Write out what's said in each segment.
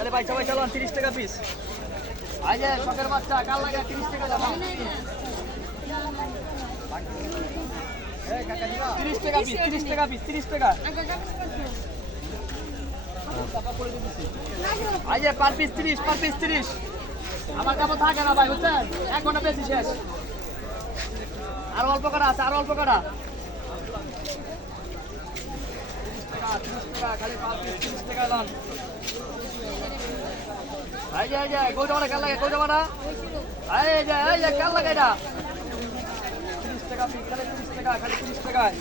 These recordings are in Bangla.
খালি বাইশা বাইশা লন তিরিশ টাকা পিস যে শখের বাচ্চা কাল লাগে তিরিশ টাকা দাম? তিরিশ টাকা পিস তিরিশ টাকা পিস তিরিশ টাকা। আই পার পিস তিরিশ পার পিস তিরিশ। আমার কাপড় থাকে না ভাই, বুঝছেন? এক ঘণ্টা বেশি শেষ। আর অল্প করা আছে, আর অল্প করা তিরিশ টাকা তিরিশ টাকা খালি পার পিস তিরিশ টাকা লন এই যে এই যে গৌজামাটা কাল লাগে গৌজামাটা এই যে এই যে কাল লাগে এটা তিরিশ টাকা খালি তিরিশ টাকা খালি তিরিশ টাকায়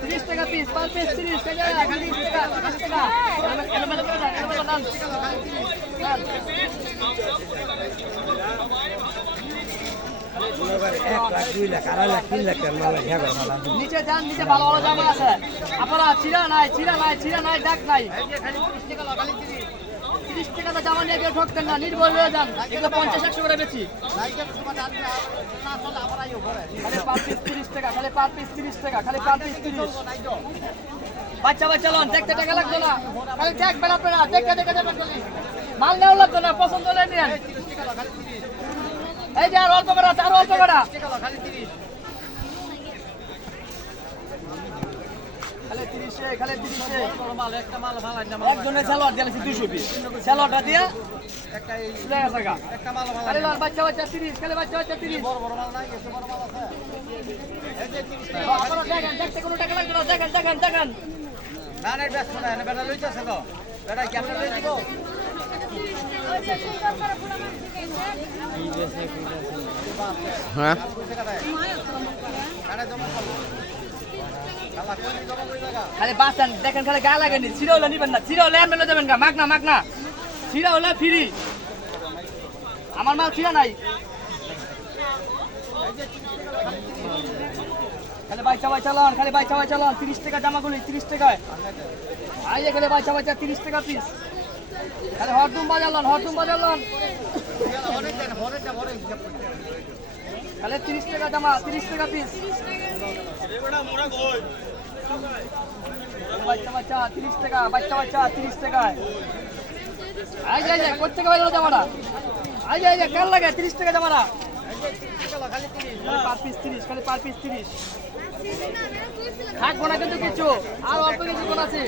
তিরিশ টাকা পিস পার পিস তিরিশ টাকা তিরিশ টাকা তিরিশ টাকা। এক নিচে যান, নিচে ভালো ভালো জামা আছে আপনারা চিরা নাই চিরা নাই চিরা নাই ডাক নাই তিরিশ টাকা তো জামা নিয়ে কেউ ঠকতেন না নির্ভর হয়ে যান। এগুলো পঞ্চাশ, একশো করে বেশি পিস তিরিশ টাকা, খালি পার পিস তিরিশ টাকা, খালি পার পিস তিরিশ। বাচ্চা বাচ্চা লন, দেখতে টাকা লাগতো না। খালি দেখবেন আপনারা, দেখতে দেখে যাবেন মাল নেওয়া লাগতো না, পছন্দ হলে এই যে আর অল্প করা আছে, আর অল্প করা। খালি তিরিশে একজনের স্যালোয়ার দুশো পিস। স্যালোয়ারটা দিয়া বাচ্চা বাচ্চা তিরিশ খালি বাচ্চা বাচ্চা তিরিশ। আপনারা দেখেন দেখতে কোনো টাকা লাগবে না দেখেন দেখেন দেখেন। হ্যাঁ? খালি বাঁচান দেখেন খালি গা লাগেনি ছিঁড়ে হলে নিবেন না ছিঁড়ে হলে এমএলএ দেবেন গা। মাগ না মাগ না ছিঁড়ে হলে ফ্রি। আমার মাল ছিঁড়া নাই। খালি বাইচা বাইচা লন, খালি বাইচা বাইচা লন। তিরিশ টাকা জামাগুলি, তিরিশ টাকায়। আই যে খালি বাইচা বাইচা, তিরিশ টাকা পিস খালি হরদুম বাজার লন, হরদুম বাজার লন। খালি তিরিশ টাকা জামা তিরিশ টাকা পিস বাচ্চা তিরিশ টাকা, বাচ্চা বাচ্চা, তিরিশ লাগে? তিরিশ টাকা পার পিস তিরিশ, খালি পার পিস তিরিশ। থাকব না কিন্তু কিছু, আর অল্প কিছু কোন আছে?